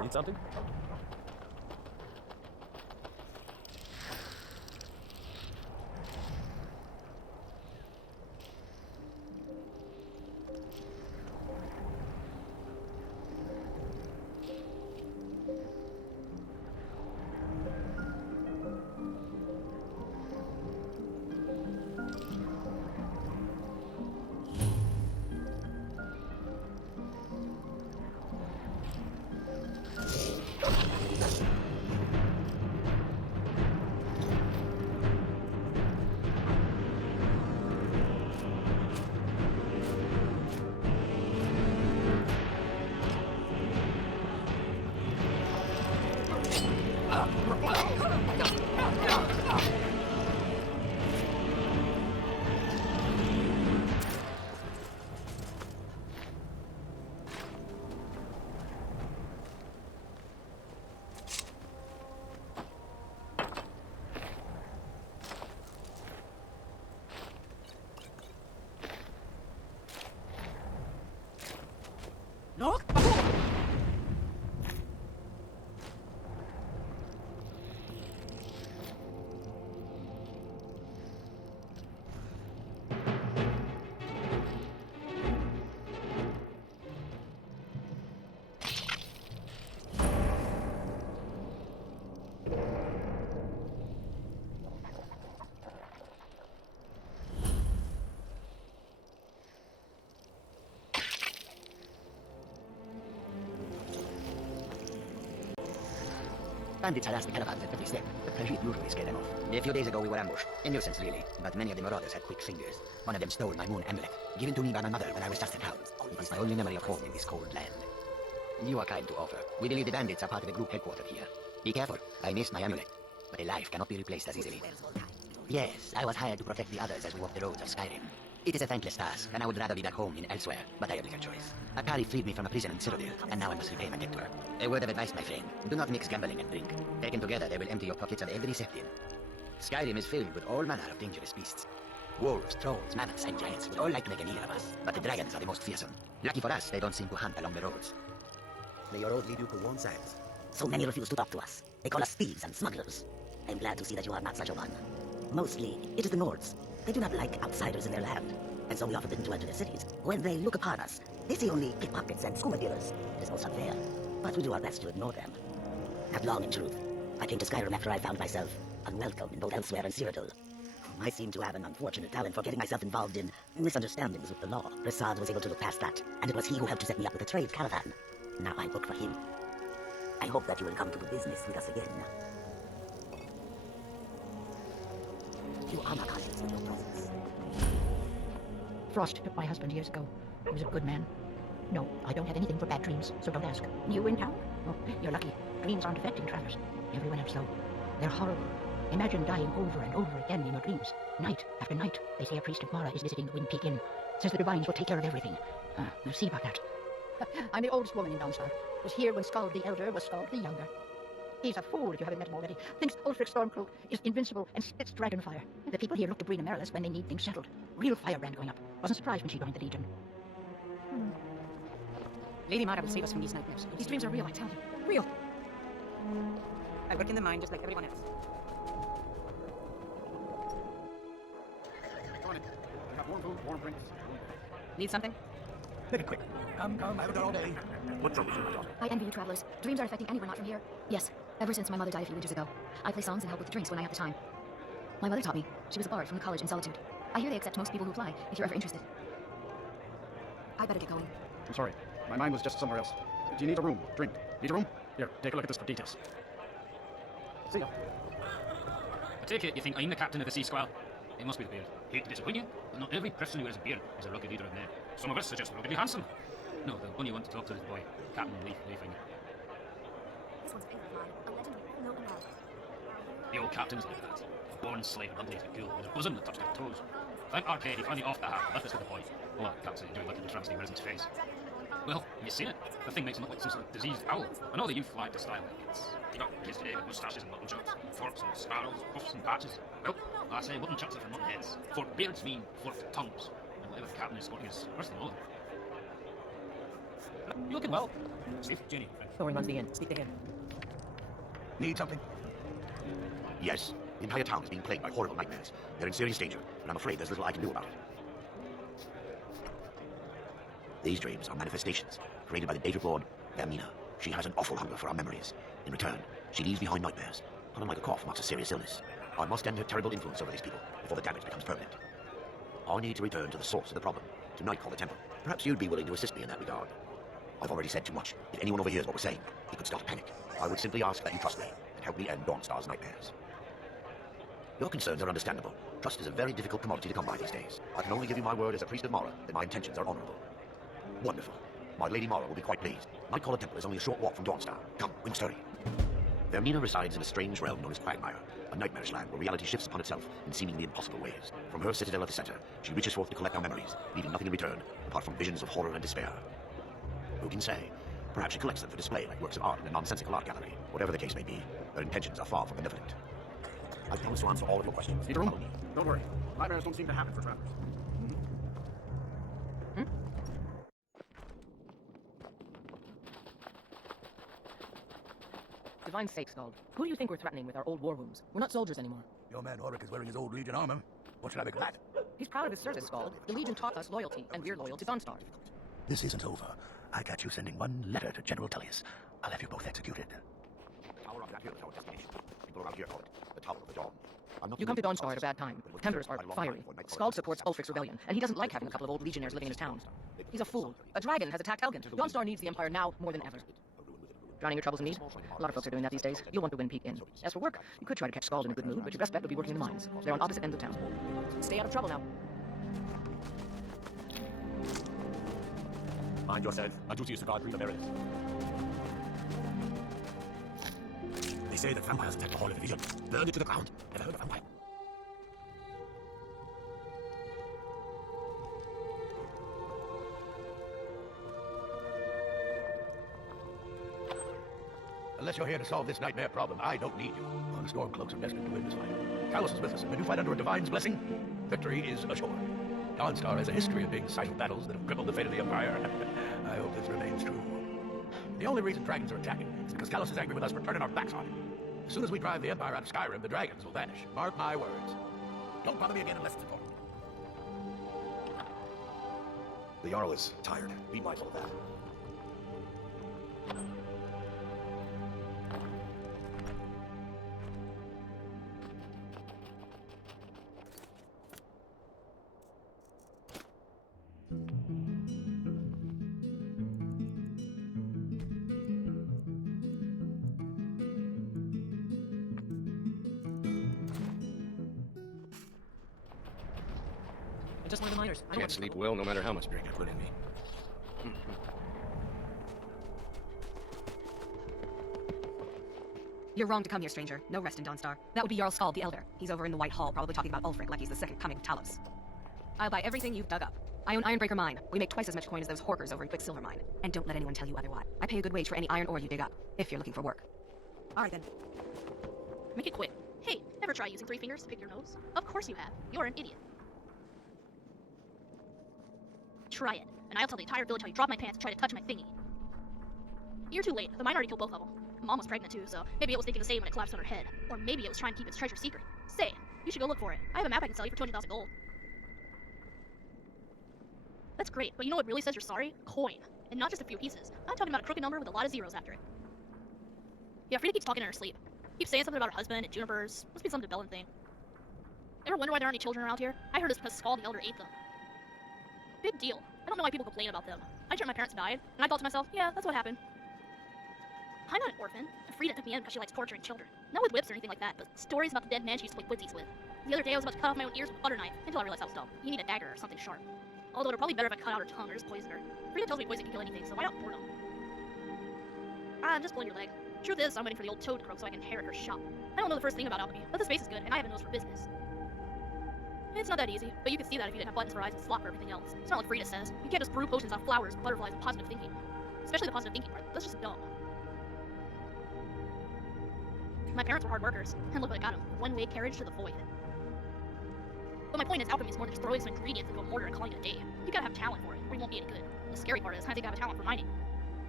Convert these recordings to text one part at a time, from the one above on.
Need something? No? Bandits harassed the caravans at every step, but Khajiit usually scared them off. A few days ago we were ambushed. A nuisance, really, but many of the marauders had quick fingers. One of them stole my moon amulet, given to me by my mother when I was just a child. It is my only memory of home in this cold land. You are kind to offer. We believe the bandits are part of the group headquartered here. Be careful, I missed my amulet, but a life cannot be replaced as easily. Yes, I was hired to protect the others as we walk the roads of Skyrim. It is a thankless task, and I would rather be back home than elsewhere, but I have little choice. Akari freed me from a prison in Cyrodiil, and now I must repay my debt to her. A word of advice, my friend. Do not mix gambling and drink. Taken together, they will empty your pockets of every septim. Skyrim is filled with all manner of dangerous beasts. Wolves, trolls, mammoths, and giants would all like to make a meal of us, but the dragons are the most fearsome. Lucky for us, they don't seem to hunt along the roads. May your old lead you to warm sands. So many refuse to talk to us. They call us thieves and smugglers. I'm glad to see that you are not such a one. Mostly, it is the Nords. They do not like outsiders in their land, and so we are forbidden to enter their cities. When they look upon us, they see only pickpockets and scuba dealers. It is most unfair, but we do our best to ignore them. Not long, in truth. I came to Skyrim after I found myself unwelcome in both elsewhere and Cyrodiil. I seem to have an unfortunate talent for getting myself involved in misunderstandings with the law. Prasad was able to look past that, and it was he who helped to set me up with a trade caravan. Now I work for him. I hope that you will come to do business with us again. You are not conscious with your presence. Frost took my husband years ago. He was a good man. No, I don't have anything for bad dreams, so don't ask. You in town? Oh, you're lucky. Dreams aren't affecting travelers. Everyone else, though. They're horrible. Imagine dying over and over again in your dreams. Night after night, they say a priest of Mara is visiting the Wind Peak Inn. Says the divines will take care of everything. We'll see about that. I'm the oldest woman in Dawnstar. Was here when Skald the Elder was Skald the Younger. He's a fool if you haven't met him already. Thinks Ulfric Stormcloak is invincible and spits dragonfire. The people here look to Brina Merilis when they need things settled. Real firebrand going up. Wasn't surprised when she joined the Legion. Lady Mara will save us from these nightmares. These dreams are real, I tell you. Real. I work in the mine just like everyone else. Come on in. We have warm food, warm drinks. Need something? Make it quick. Come, I haven't done all day. What's wrong with you, my daughter? I envy you travelers. Dreams aren't affecting anyone not from here. Yes, ever since my mother died a few winters ago. I play songs and help with the drinks when I have the time. My mother taught me. She was a bard from the college in Solitude. I hear they accept most people who apply, if you're ever interested. I better get going. I'm sorry. My mind was just somewhere else. Do you need a room? Drink? Need a room? Here, take a look at this for details. See ya. I take it you think I'm the captain of the Sea Squall? It must be the beard. Hate to disappoint you, but not every person who has a beard is a rugged leader of men. Some of us are just ruggedly handsome. No, the one you want to talk to is the boy, Captain Lynne Fae and I. This one's a favorite of mine. A legend we all know and love. The old captain is like that. Born slave and ugly as a ghoul, with a bosom that touched her toes. Thank Arcade, he finally off the hat, left us with the boy. Oh, I can't say enjoyed looking at the travesty wears in his face. Well, you've seen it. The thing makes him look like some sort of diseased owl. I know the youth like to style like it's... You got his hair, moustaches and mutton chops, forks and sparrows, puffs and patches. Well, I say mutton chops are for mutton heads. Forked beards mean forked tongues. And whatever the captain is going to is worse than all of them. You looking well? Steve, Jenny. Thorn wants the inn. Speak to him. Need something? Yes. The entire town is being plagued by horrible nightmares. They're in serious danger, and I'm afraid there's little I can do about it. These dreams are manifestations created by the data lord, Vermina. She has an awful hunger for our memories. In return, she leaves behind nightmares. Not unlike a cough marks a serious illness. I must end her terrible influence over these people before the damage becomes permanent. I need to return to the source of the problem, to Nightcall the Temple. Perhaps you'd be willing to assist me in that regard. I've already said too much. If anyone overhears what we're saying, he could start a panic. I would simply ask that you trust me and help me end Dawnstar's nightmares. Your concerns are understandable. Trust is a very difficult commodity to come by these days. I can only give you my word as a priest of Mara that my intentions are honorable. Wonderful. My Lady Mara will be quite pleased. Nightcall the Temple is only a short walk from Dawnstar. Come, we must hurry. Vermina resides in a strange realm known as Quagmire, a nightmarish land where reality shifts upon itself in seemingly impossible ways. From her citadel at the center, she reaches forth to collect our memories, leaving nothing in return apart from visions of horror and despair. Who can say? Perhaps she collects them for display like works of art in a nonsensical art gallery. Whatever the case may be, her intentions are far from benevolent. I promise to answer all of your questions. Need a room? Don't worry. Nightmares don't seem to happen for travelers. Divine sake, Scald. Who do you think we're threatening with our old war wounds? We're not soldiers anymore. Your man Ulrich is wearing his old Legion armor. What should I make of that? He's proud of his service, Scald. The Legion taught us loyalty, and we're loyal to Dawnstar. This isn't over. I got you sending one letter to General Tullius. I'll have you both executed. The Tower of that hill is our destination. People around here call it the Tower of the Dawn. You come to Dawnstar at a bad time. Tempers are fiery. Scald supports Ulfric's rebellion, and he doesn't like having a couple of old legionnaires living in his town. He's a fool. A dragon has attacked Helgen. Dawnstar needs the Empire now more than ever. Drowning your troubles in need? A lot of folks are doing that these days. You'll want the Wind Peak Inn. As for work, you could try to catch Scald in a good mood, but your best bet would be working in the mines. They're on opposite ends of town. Stay out of trouble now. Mind yourself. My duty is to guard Green Emeritus. They say that vampires attack the Hall of Division. Burn it to the ground. Never heard of vampire. Unless you're here to solve this nightmare problem, I don't need you. The Stormcloaks are destined to win this fight. Talos is with us, and when you fight under a divine's blessing, victory is assured. Dawnstar has a history of being the site of battles that have crippled the fate of the Empire. I hope this remains true. The only reason dragons are attacking is because Talos is angry with us for turning our backs on him. As soon as we drive the Empire out of Skyrim, the dragons will vanish. Mark my words. Don't bother me again unless it's important. The Jarl is tired. Be mindful of that. I'm just one of the miners. I Can't sleep well no matter how much drink I put in me. You're wrong to come here, stranger. No rest in Dawnstar. That would be Jarl Skald the Elder. He's over in the White Hall, probably talking about Ulfric like he's the second coming of Talos. I'll buy everything you've dug up. I own Ironbreaker Mine. We make twice as much coin as those horkers over in Quicksilver Mine. And don't let anyone tell you otherwise. I pay a good wage for any iron ore you dig up, if you're looking for work. Alright then. Make it quick. Hey, ever try using 3 fingers to pick your nose? Of course you have. You're an idiot. Try it, and I'll tell the entire village how you dropped my pants and tried to touch my thingy. You're too late. The mine already killed both of them. Mom was pregnant too, so maybe it was thinking the same when it collapsed on her head. Or maybe it was trying to keep its treasure secret. Say, you should go look for it. I have a map I can sell you for 200,000 gold. That's great, but you know what really says you're sorry? Coin. And not just a few pieces. I'm talking about a crooked number with a lot of zeros after it. Yeah, Frida keeps talking in her sleep. Keeps saying something about her husband and junipers. Must be some Debellan thing. Ever wonder why there aren't any children around here? I heard it's because Skald the Elder ate them. Big deal. I don't know why people complain about them. I heard my parents died, and I thought to myself, yeah, that's what happened. I'm not an orphan. Frida took me in because she likes torturing children. Not with whips or anything like that, but stories about the dead man she used to play wootsies with. The other day I was about to cut off my own ears with a butter knife, until I realized I was dumb. You need a dagger or something sharp. Although it'd probably be better if I cut out her tongue or just poison her. Frida tells me poison can kill anything, so why not boredom? I'm just pulling your leg. Truth is, I'm waiting for the old toad to croak so I can inherit her shop. I don't know the first thing about alchemy, but the space is good, and I have a nose for business. It's not that easy, but you could see that if you didn't have buttons for eyes and slot for everything else. It's not like Frida says. You can't just brew potions off flowers, butterflies, and positive thinking. Especially the positive thinking part. That's just dumb. My parents were hard workers, and look what I got them. One-way carriage to the void. But my point is, alchemy is more than just throwing some ingredients into a mortar and calling it a day. You gotta have talent for it, or you won't be any good. The scary part is, I think I have a talent for mining.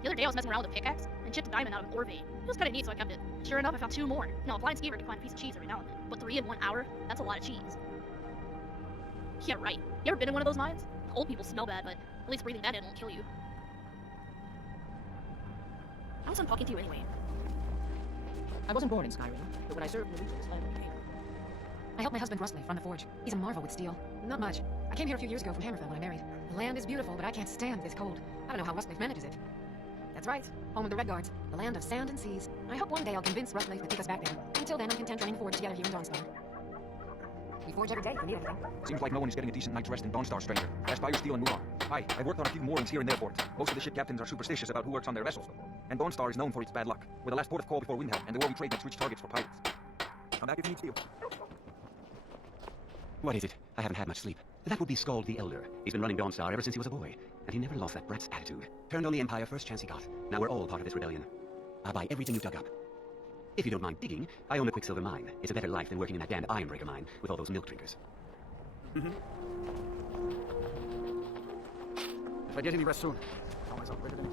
The other day I was messing around with a pickaxe and chipped a diamond out of an ore vein. It was kind of neat, so I kept it. Sure enough, I found 2 more. Now, a blind skeever can find a piece of cheese every now and then, but 3 in 1 hour? That's a lot of cheese. Yeah, right. You ever been in one of those mines? The old people smell bad, but at least breathing that in won't kill you. How was I talking to you anyway? I wasn't born in Skyrim, but when I served in the region, this land became. I helped my husband Rustley run the forge. He's a marvel with steel. Not much. I came here a few years ago from Hammerfell when I married. The land is beautiful, but I can't stand this cold. I don't know how Rustley manages it. That's right. Home of the Red Guards. The land of sand and seas. I hope one day I'll convince Rustley to take us back there. Until then, I'm content running the forge together here in Dawnstar. We forge every day if you need anything. Seems like no one is getting a decent night's rest in Dawnstar, stranger. Best buy your steel and move on. Hi, I've worked on a few moorings here and there for it. Most of the ship captains are superstitious about who works on their vessels. And Dawnstar is known for its bad luck. We're the last port of call before Windhelm, and the war we trade makes rich targets for pirates. Come back if you need steel. What is it? I haven't had much sleep. That would be Skald the Elder. He's been running Dawnstar ever since he was a boy, and he never lost that brat's attitude. Turned on the Empire first chance he got. Now we're all part of this rebellion. I'll buy everything you dug up. If you don't mind digging, I own the Quicksilver mine. It's a better life than working in that damned Ironbreaker mine with all those milk drinkers. If I get any rest soon, I'll myself quicker than you.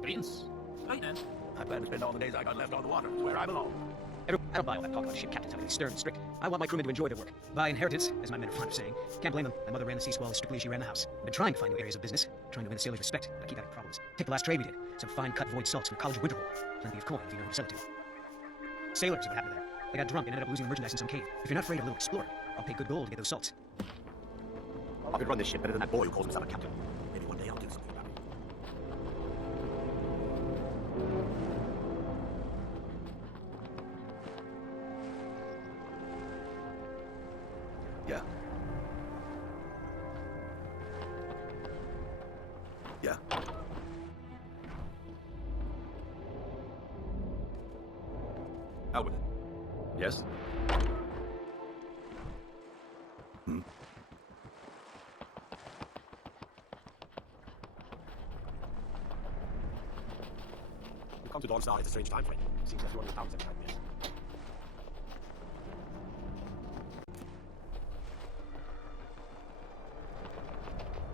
Greetings. Right then. I plan to spend all the days I got left on the water. It's where I belong. I don't buy all that talk about ship captains having to be stern and strict. I want my crewmen to enjoy their work. By inheritance, as my men are fond of saying. Can't blame them. My mother ran the sea squall as strictly as she ran the house. I've been trying to find new areas of business, trying to win the sailors' respect, but I keep having problems. Take the last trade we did. Some fine cut void salts from the College of Winterhold. Plenty of coin if you know who to sell it to. Sailors are what happened there. They got drunk and ended up losing the merchandise in some cave. If you're not afraid of a little exploring, I'll pay good gold to get those salts. I could run this ship better than that boy who calls himself a captain. Maybe one day I'll do something about it. Yeah. Yeah. Out with it. Yes? Hmm? You come to Dawnstar at a strange time frame. Seems like you're on the towns every night this.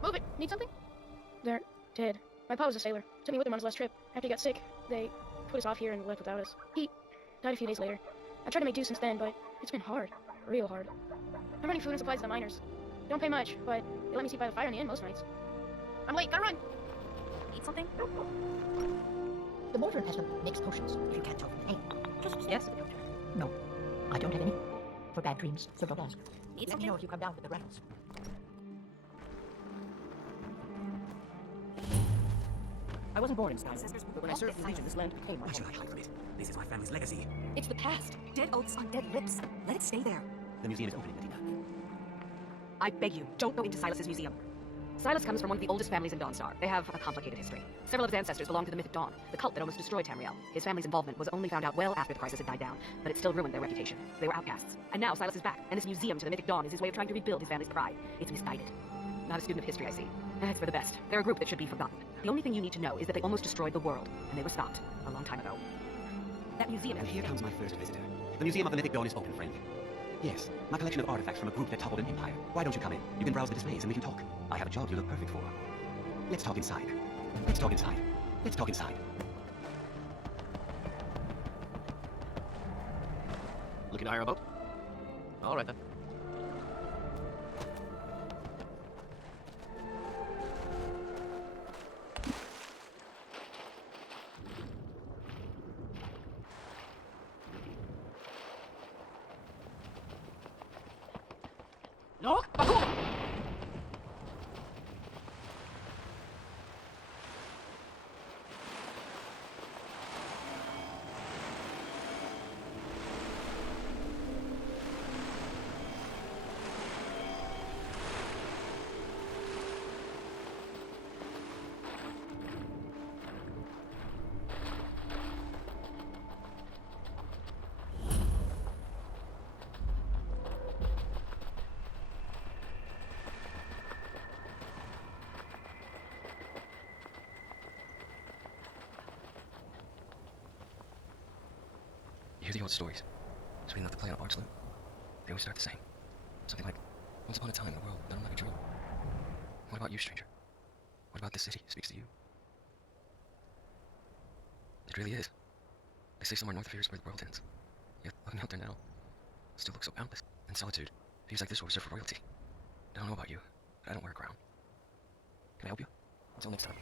Move it! Need something? They're dead. My pa was a sailor. Took me with him on his last trip. After he got sick, they put us off here and left without us. He died a few days later. I've tried to make do since then, but it's been hard. Real hard. I'm running food and supplies to the miners. Don't pay much, but they let me sleep by the fire in the inn most nights. I'm late, gotta run! Need something? The mortar and pestle makes potions. You can't talk. Hey, just Yes? No, I don't have any. For bad dreams, so don't ask. need Let me something? know if you come down with the rattles. I wasn't born in Skyrim, but when I served in the Legion, this land became my Why should home. I hide from it? This is my family's legacy. It's the past. Dead oaths on dead lips. Let it stay there. The museum is opening, Medina. I beg you, don't go into Silas's museum. Silas comes from one of the oldest families in Dawnstar. They have a complicated history. Several of his ancestors belong to the Mythic Dawn, the cult that almost destroyed Tamriel. His family's involvement was only found out well after the crisis had died down, but it still ruined their reputation. They were outcasts. And now Silas is back, and this museum to the Mythic Dawn is his way of trying to rebuild his family's pride. It's misguided. Not a student of history, I see. That's for the best. They're a group that should be forgotten. The only thing you need to know is that they almost destroyed the world, and they were stopped a long time ago. That museum And is here comes my first visitor. The Museum of the Mythic Dawn is open, friend. Yes, my collection of artifacts from a group that toppled an empire. Why don't you come in? You can browse the displays and we can talk. I have a job you look perfect for. Let's talk inside. Let's talk inside. Let's talk inside. Looking to hire a boat? All right then. No? You hear the old stories. So we left to play on a barge loop. They always start the same. Something like, once upon a time, the world not unlike a dream. What about you, stranger? What about this city speaks to you? It really is. They say somewhere north of here is where the world ends. Yet, looking out there now, it still looks so boundless. And solitude. Views like this were reserved for royalty. I don't know about you, but I don't wear a crown. Can I help you? Until next time.